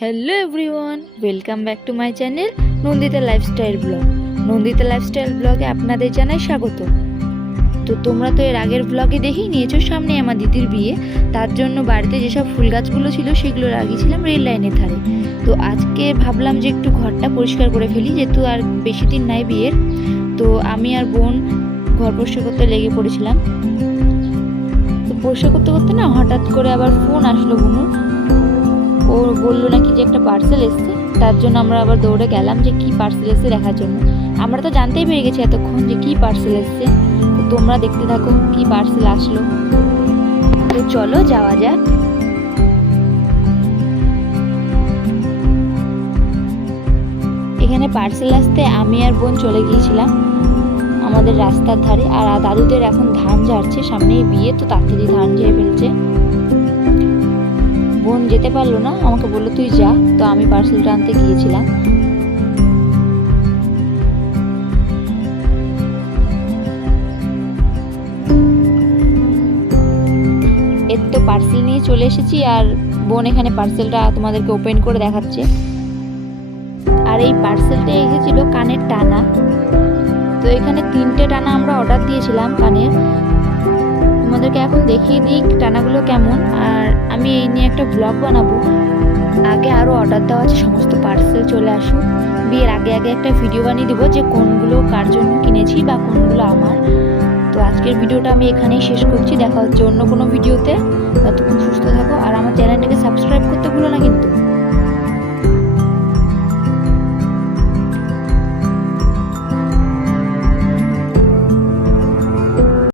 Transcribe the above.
Hello everyone, welcome back to my channel Nandita lifestyle blog. Nandita lifestyle ব্লগে আপনাদের জানাই স্বাগত। তো তোমরা তো এর আগের ব্লগে দেখেই নিয়েছো, সামনে আমার দিদির বিয়ে, তার জন্য বাড়িতে যেসব ফুল গাছগুলো ছিল সেগুলো লাগিয়েছিলাম রেল লাইনের ধারে। তো আজকে ভাবলাম যে একটু ঘরটা পরিষ্কার করে ফেলি, যেহেতু আর বেশি দিন নাই বিয়ের। তো আমি আর বোন ঘর পরিষ্কার করতে লেগে পড়েছিলাম। তো পরিষ্কার করতে করতে না হঠাৎ করে আবার ফোন আসলো বোনুর। ও বললো নাকি যে একটা পার্সেল এসছে, তার জন্য আমরা আবার দৌড়ে গেলাম যে কি পার্সেল এসছে দেখার জন্য। আমরা তো জানতেই পেরে গেছি এতক্ষণ যে কি পার্সেল এসছে। তো তোমরা দেখতে থাকো কি পার্সেল আসলো। তো চলো যাওয়া যাক। এখানে পার্সেল আসতে আমি আর বোন চলে গিয়েছিলাম আমাদের রাস্তার ধারে। আর দাদুদের এখন ধান ঝাড়ছে, সামনেই বিয়ে, তো তাড়াতাড়ি ধান ঝেড়ে ফেলছে। বোন যেতে পারলো না, আমাকে বললো তুই যা। তো আমি পার্সেলটা আনতে গিয়েছিলাম। এর তো পার্সেল নিয়ে চলে এসেছি, আর বোন এখানে পার্সেলটা তোমাদেরকে ওপেন করে দেখাচ্ছে। আর এই পার্সেলটা এসেছিল কানের টানা। তো এখানে 3টে টানা আমরা অর্ডার দিয়েছিলাম কানের। তোমাদেরকে এখন দেখিয়ে দিই টানাগুলো কেমন, আর আমি এই নিয়ে একটা ব্লগ বানাবো। আগে আরও অর্ডার দেওয়া আছে, সমস্ত পার্সেল চলে আসুক। বিয়ের আগে আগে একটা ভিডিও বানিয়ে দেবো যে কোনগুলো কার জন্য কিনেছি বা কোনগুলো আমার। তো আজকের ভিডিওটা আমি এখানেই শেষ করছি, দেখা হচ্ছে অন্য কোনো ভিডিওতে। ততক্ষণ সুস্থ থাকো, আর আমার চ্যানেলটাকে সাবস্ক্রাইব করতে ভুলো না কিন্তু।